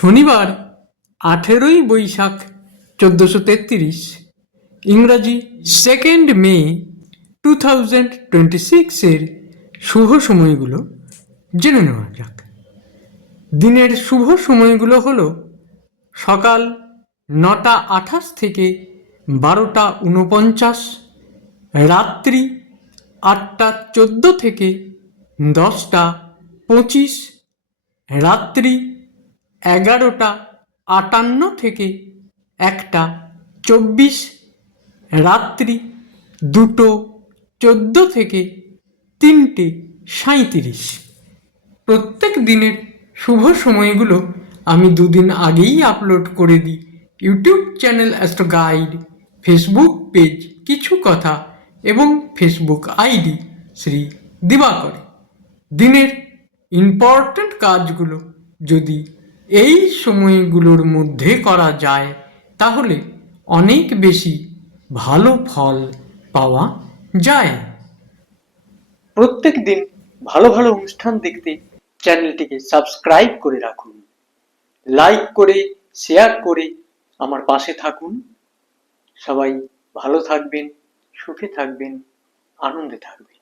শনিবার 18ই বৈশাখ 1433, ইংরাজি 2nd মে 2026 শুভ সময়গুলো জেনে নেওয়া যাক। দিনের শুভ সময়গুলো হলো সকাল 9টা 28 থেকে 12টা 49, রাত্রি 8টা 14 থেকে 10টা 25, রাত্রি 11টা 58 থেকে 1টা 24, রাত্রি 2টো 14 থেকে 3টে 37। প্রত্যেক দিনের শুভ সময়গুলো আমি দুদিন আগেই আপলোড করে দিই YouTube channel astro guide, Facebook page কিছু কথা এবং ফেসবুক আইডি শ্রী দিবাকর। দিনের ইম্পর্ট্যান্ট কাজগুলো যদি এই সময়গুলোর মধ্যে করা যায় তাহলে অনেক বেশি ভালো ফল পাওয়া যায়। প্রত্যেক দিন ভালো ভালো অনুষ্ঠান দেখতে চ্যানেলটিকে সাবস্ক্রাইব করে রাখুন, লাইক করে শেয়ার করে আমার পাশে থাকুন। সবাই ভালো থাকবেন, সুখে থাকবেন, আনন্দে থাকবেন।